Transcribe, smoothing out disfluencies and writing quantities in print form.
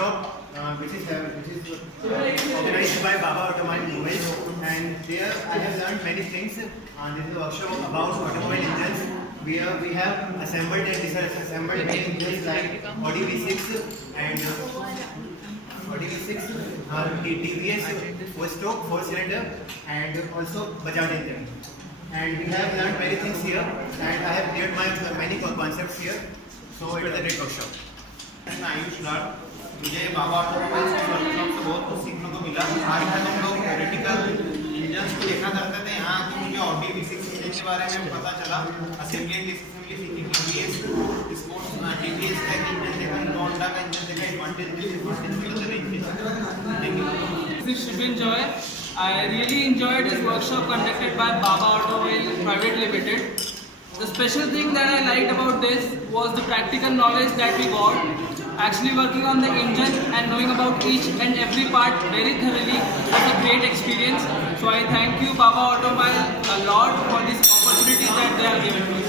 workshop which is organized by Baba Automobile, and there I have learned many things. This is a workshop about automobile engines. We have assembled and disassembled many engines like Audi V6 and Audi V6, TVS 4-stroke 4-cylinder, and also Bajaj engine. And we have learned many things here, and I have cleared my many concepts here. So it was a great workshop. Ayush लाल, मुझे बाबा automobiles के workshop से बहुत कुछ सीखने को मिला। आज तक हम लोग थ्योरेटिकल इंजन्स को देखा करते थे, यहाँ आके मुझे ऑडी V6 इंजन के बारे में पता चला। असेंबली एंड डिसअसेंबली सीखी, TVS स्पोर्ट्स TVS का इंजन देखा, होंडा का इंजन देखा, This is Shubin Joy. I really enjoyed this workshop conducted by Baba Automobile Private Limited. The special thing that I liked about this was the practical knowledge that we got. Actually working on the engine and knowing about each and every part very thoroughly was a great experience. So I thank you Baba Automobile a lot for this opportunity that they have given me.